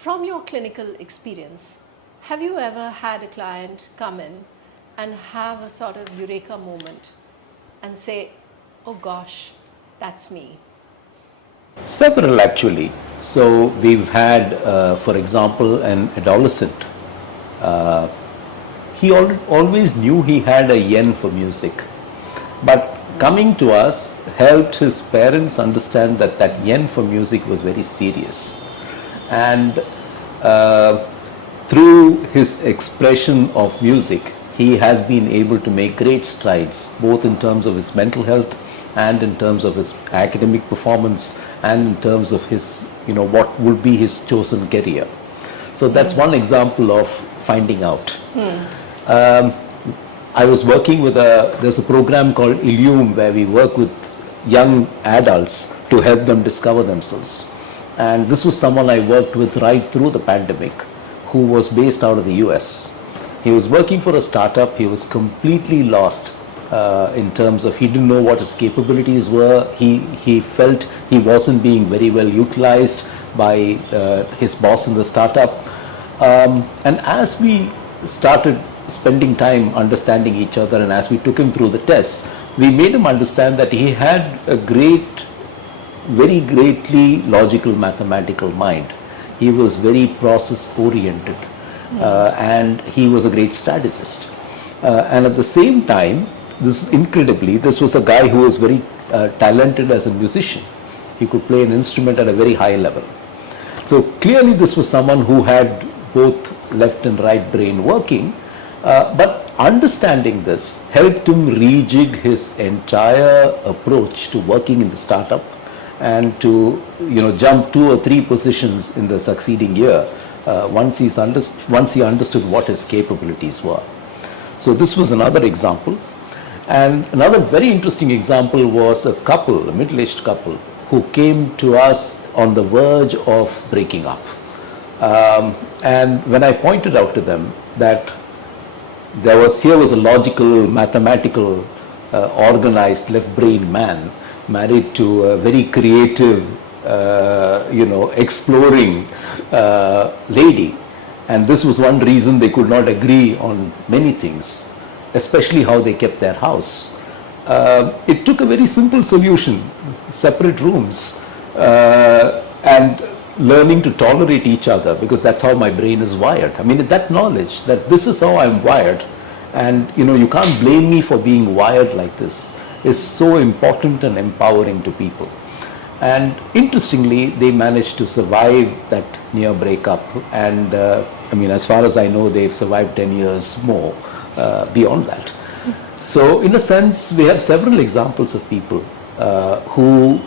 From your clinical experience, have you ever had a client come in and have a sort of Eureka moment and say, oh gosh, that's me? Several actually. So we've had, for example, an adolescent. He always knew he had a yen for music, but coming to us helped his parents understand that that yen for music was very serious. And through his expression of music, he has been able to make great strides, both in terms of his mental health and in terms of his academic performance and in terms of his, what would be his chosen career. So that's one example of finding out. I was working with there's a program called Illume where we work with young adults to help them discover themselves. And this was someone I worked with right through the pandemic, who was based out of the US. He was working for a startup. He was completely lost in terms of he didn't know what his capabilities were. He felt he wasn't being very well utilized by his boss in the startup. And as we started spending time understanding each other and as we took him through the tests, we made him understand that he had a very greatly logical mathematical mind. He was very process oriented and he was a great strategist. And at the same time, this was a guy who was very talented as a musician. He could play an instrument at a very high level. So clearly this was someone who had both left and right brain working, but understanding this helped him rejig his entire approach to working in the startup and to jump 2 or 3 positions in the succeeding year once he understood what his capabilities were. So this was another example. And another very interesting example was a middle-aged couple, who came to us on the verge of breaking up. And when I pointed out to them that here was a logical, mathematical, organized left-brain man married to a very creative, exploring lady, and this was one reason they could not agree on many things, especially how they kept their house. It took a very simple solution, separate rooms, and learning to tolerate each other, because that's how my brain is wired. I mean, that knowledge that this is how I'm wired, and you can't blame me for being wired like this, is so important and empowering to people. And interestingly, they managed to survive that near breakup, and as far as I know, they've survived 10 years more beyond that. So in a sense, we have several examples of people who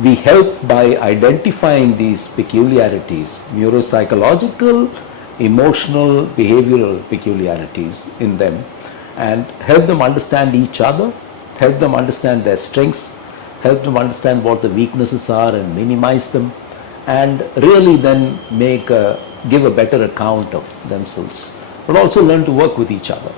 we help by identifying these peculiarities, neuropsychological, emotional, behavioral peculiarities in them, and help them understand each other, help them understand their strengths, help them understand what the weaknesses are and minimize them, and really then give a better account of themselves, but also learn to work with each other.